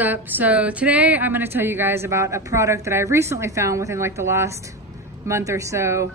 up? So today I'm going to tell you guys about a product that I recently found within like the last month or so.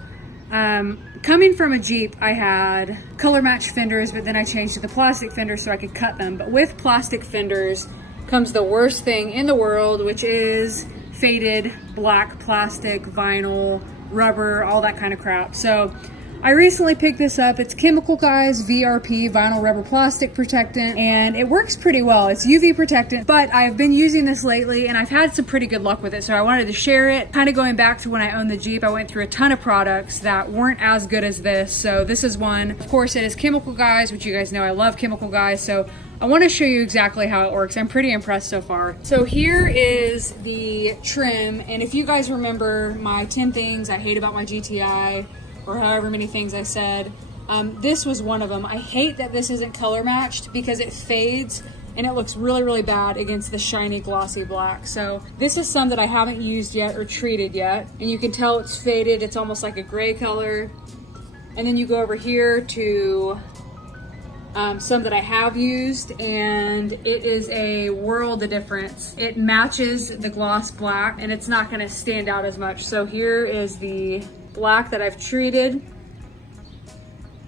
Coming from a Jeep, I had color match fenders, but then I changed to the plastic fenders so I could cut them. But with plastic fenders comes the worst thing in the world, which is faded black plastic, vinyl, rubber, all that kind of crap. So I recently picked this up. It's Chemical Guys VRP vinyl rubber plastic protectant, and it works pretty well. It's UV protectant, but I've been using this lately and I've had some pretty good luck with it, so I wanted to share it. Kind of going back to when I owned the Jeep, I went through a ton of products that weren't as good as this, so this is one. Of course, it is Chemical Guys, which you guys know I love Chemical Guys, so I want to show you exactly how it works. I'm pretty impressed so far. So here is the trim, and if you guys remember my 10 things I hate about my GTI, or however many things I said, this was one of them. I hate that this isn't color matched because it fades and it looks really, really bad against the shiny glossy black. So this is some that I haven't used yet or treated yet, and you can tell it's faded. It's almost like a gray color. And then you go over here to some that I have used, and it is a world of difference. It matches the gloss black and it's not gonna stand out as much. So here is the black that I've treated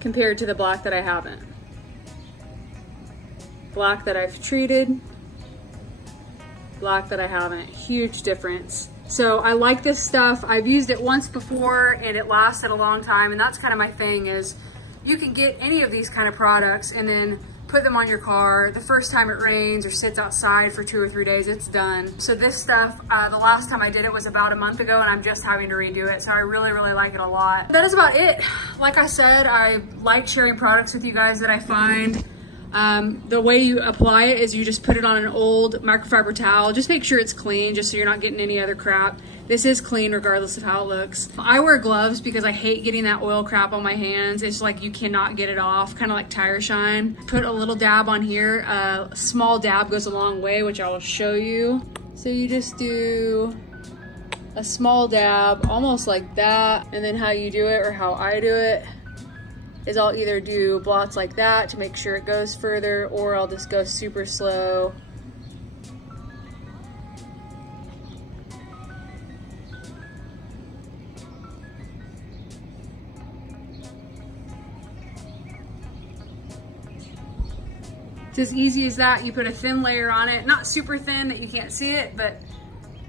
compared to the black that I haven't. Black that I've treated, black that I haven't. Huge difference. So I like this stuff. I've used it once before and it lasted a long time, and that's kind of my thing. Is you can get any of these kind of products and then put them on your car. The first time it rains or sits outside for 2 or 3 days, it's done. So this stuff, the last time I did it was about a month ago, and I'm just having to redo it. So I really, really like it a lot. That is about it. Like I said, I like sharing products with you guys that I find. The way you apply it is you just put it on an old microfiber towel. Just make sure it's clean, just so you're not getting any other crap. This is clean regardless of how it looks. I wear gloves because I hate getting that oil crap on my hands. It's like you cannot get it off, kind of like tire shine. Put a little dab on here. A small dab goes a long way, which I will show you. So you just do a small dab, almost like that. And then how you do it, or how I do it, is I'll either do blots like that to make sure it goes further, or I'll just go super slow. It's as easy as that. You put a thin layer on it, not super thin that you can't see it, but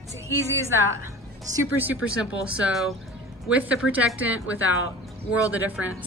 it's easy as that. Super, super simple. So with the protectant, without, world of difference.